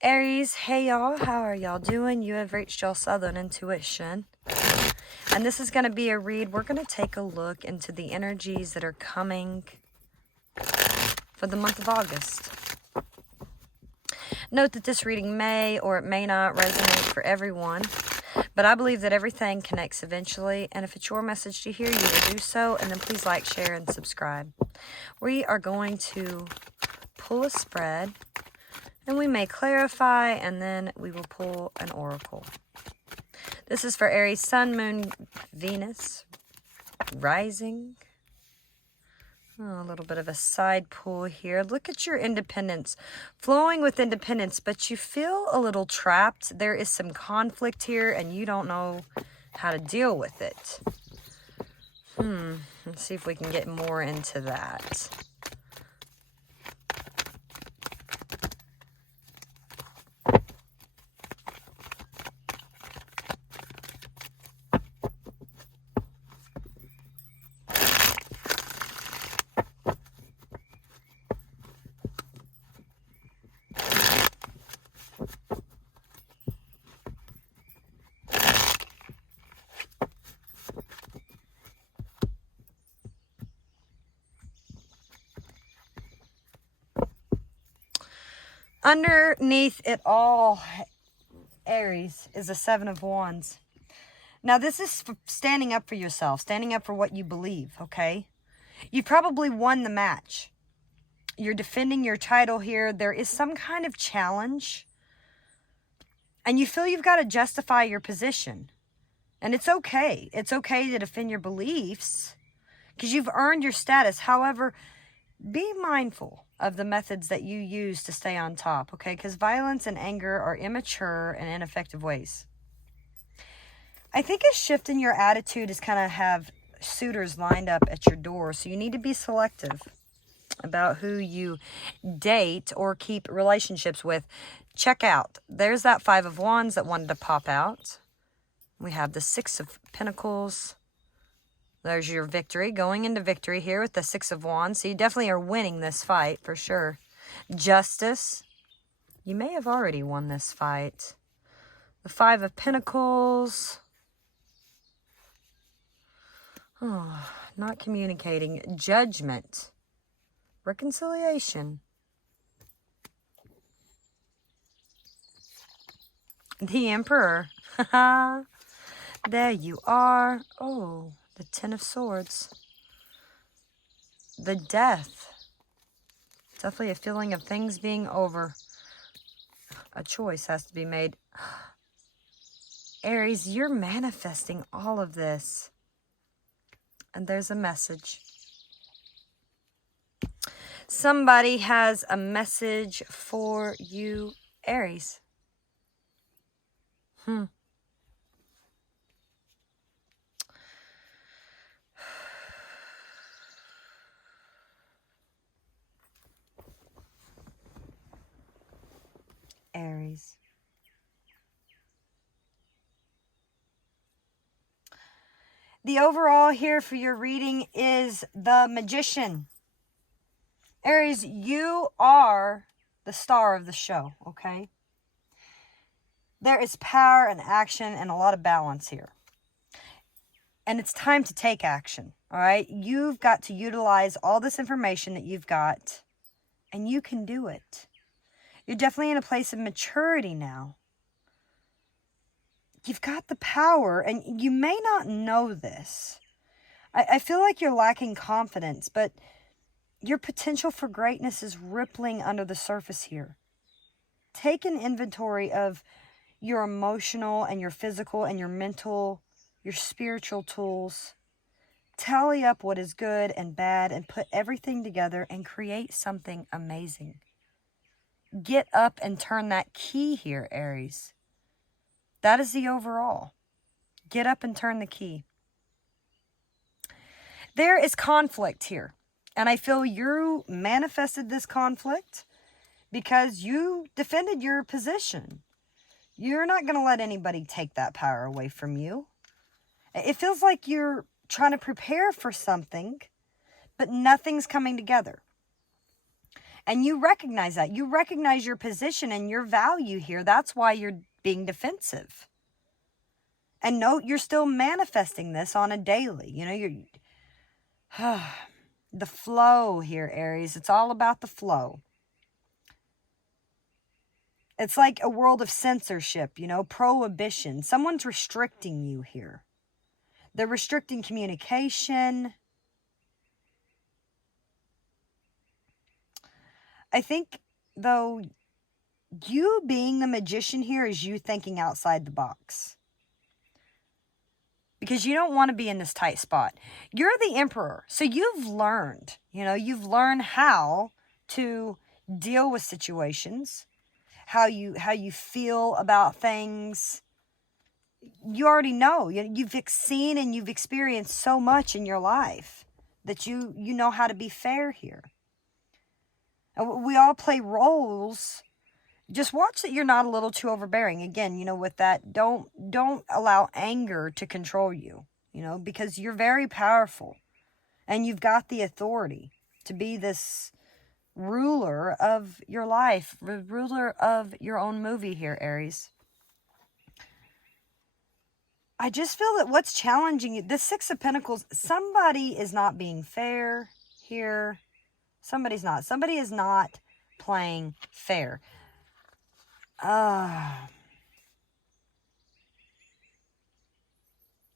Aries, hey y'all, how are y'all doing? You have reached your Southern Intuition. And this is going to be a read. We're going to take a look into the energies that are coming for the month of August. Note that this reading may or it may not resonate for everyone, but I believe that everything connects eventually, and if it's your message to hear, you will do so, and then please like, share, and subscribe. We are going to pull a spread, and we may clarify, and then we will pull an oracle. This is for Aries, Sun, Moon, Venus, Rising. Oh, a little bit of a side pull here. Look at your independence, flowing with independence, but you feel a little trapped. There is some conflict here, and you don't know how to deal with it. Let's see if we can get more into that. Underneath it all, Aries, is a Seven of Wands. Now, this is standing up for yourself, standing up for what you believe, okay? You probably won the match. You're defending your title here. There is some kind of challenge, and you feel you've got to justify your position. And it's okay. It's okay to defend your beliefs because you've earned your status. However, be mindful of the methods that you use to stay on top, okay? Because violence and anger are immature and ineffective ways. I think a shift in your attitude is kind of have suitors lined up at your door, so you need to be selective about who you date or keep relationships with. Check out. There's that Five of Wands that wanted to pop out. We have the Six of Pentacles. There's your victory, going into victory here with the Six of Wands. So you definitely are winning this fight for sure. Justice. You may have already won this fight. The Five of Pentacles. Oh, not communicating. Judgment. Reconciliation. The Emperor. There you are. Oh, the Ten of Swords. The Death. Definitely a feeling of things being over. A choice has to be made. Aries, you're manifesting all of this. And there's a message. Somebody has a message for you, Aries. Aries. The overall here for your reading is the Magician. Aries, you are the star of the show, okay? There is power and action and a lot of balance here. And it's time to take action, all right? You've got to utilize all this information that you've got, and you can do it. You're definitely in a place of maturity now. You've got the power, and you may not know this. I feel like you're lacking confidence, but your potential for greatness is rippling under the surface here. Take an inventory of your emotional and your physical and your mental, your spiritual tools. Tally up what is good and bad and put everything together and create something amazing. Get up and turn that key here, Aries. That is the overall. Get up and turn the key. There is conflict here. And I feel you manifested this conflict because you defended your position. You're not going to let anybody take that power away from you. It feels like you're trying to prepare for something, but nothing's coming together. And you recognize that. You recognize your position and your value here. That's why you're being defensive. And note, you're still manifesting this on a daily. You know, you're... the flow here, Aries. It's all about the flow. It's like a world of censorship, you know, prohibition. Someone's restricting you here. They're restricting communication. I think, though, you being the magician here is you thinking outside the box. Because you don't want to be in this tight spot. You're the emperor. So you've learned, you know, you've learned how to deal with situations, how you feel about things. You already know. You've seen and you've experienced so much in your life that you know how to be fair here. And we all play roles. Just watch that you're not a little too overbearing. Again, you know, with that, don't allow anger to control you, you know, because you're very powerful and you've got the authority to be this ruler of your life, ruler of your own movie here, Aries. I just feel that what's challenging you, the Six of Pentacles, somebody is not being fair here. Somebody's not. Somebody is not playing fair.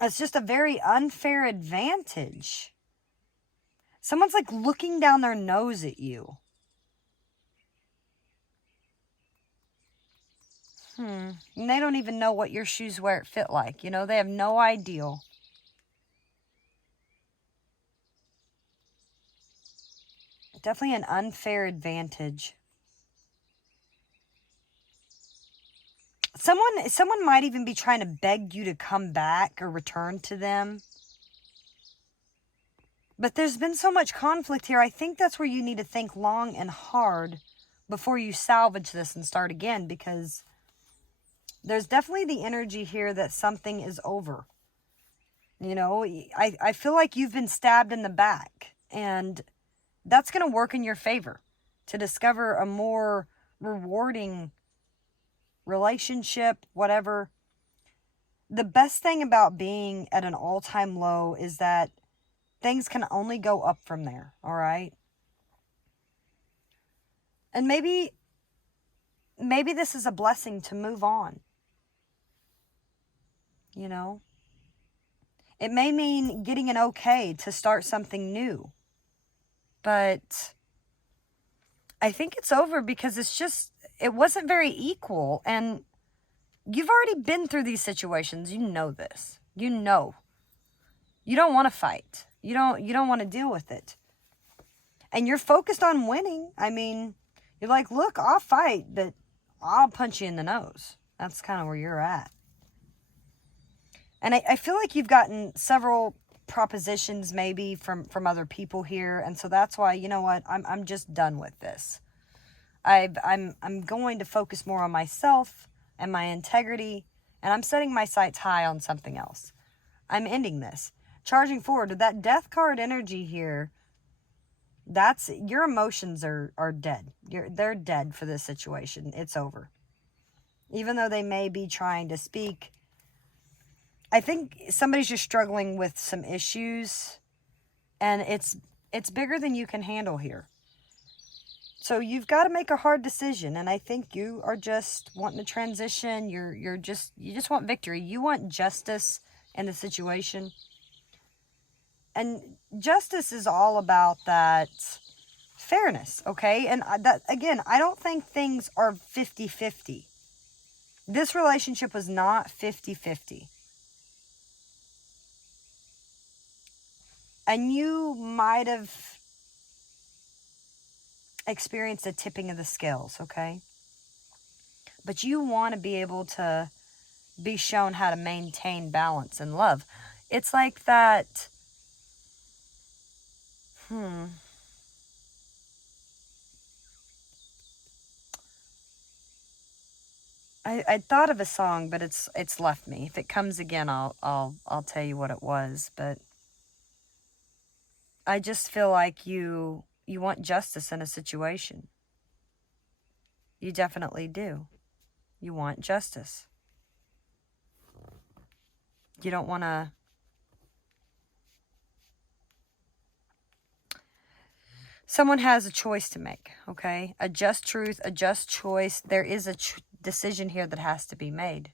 It's just a very unfair advantage. Someone's like looking down their nose at you. And they don't even know what your shoes wear it fit like. You know, they have no idea. Definitely an unfair advantage. Someone might even be trying to beg you to come back or return to them. But there's been so much conflict here. I think that's where you need to think long and hard before you salvage this and start again, because there's definitely the energy here that something is over. You know, I feel like you've been stabbed in the back, and that's going to work in your favor to discover a more rewarding relationship, whatever. The best thing about being at an all-time low is that things can only go up from there, all right? And maybe this is a blessing to move on. You know? It may mean getting an okay to start something new. But I think it's over because it wasn't very equal. And you've already been through these situations. You know this. You know. You don't want to fight. You don't want to deal with it. And you're focused on winning. I mean, you're like, look, I'll fight, but I'll punch you in the nose. That's kind of where you're at. And I feel like you've gotten several propositions maybe from other people here. And so that's why, you know what, I'm just done with this. I'm going to focus more on myself and my integrity. And I'm setting my sights high on something else. I'm ending this. Charging forward with that death card energy here. That's your emotions are dead. They're dead for this situation. It's over. Even though they may be trying to speak, I think somebody's just struggling with some issues, and it's bigger than you can handle here. So you've got to make a hard decision, and I think you are just wanting to transition. You just want victory. You want justice in the situation. And justice is all about that fairness, okay? And that, again, I don't think things are 50-50. This relationship was not 50-50. And you might have experienced a tipping of the scales, okay? But you want to be able to be shown how to maintain balance and love. It's like that... I thought of a song, but it's left me. If it comes again, I'll tell you what it was. But I just feel like you want justice in a situation. You definitely do. You want justice. You don't want to... Someone has a choice to make, okay? A just truth, a just choice. There is a decision here that has to be made.